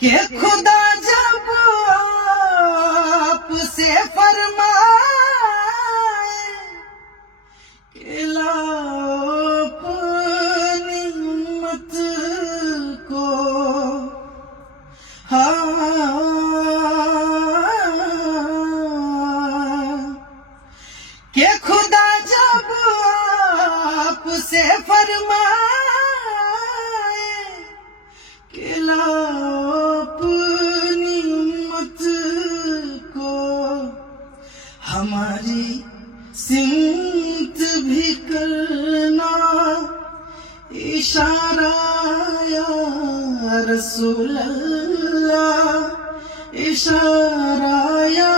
کہ خدا جب آپ سے فرمائے کہ لاؤ اپنی امت کو، کہ خدا جب آپ سے فرمائے کہ لاؤ اپنی امت کو، ہماری سمت بھی کرنا اشارہ یا رسول اللہ، اشارہ یا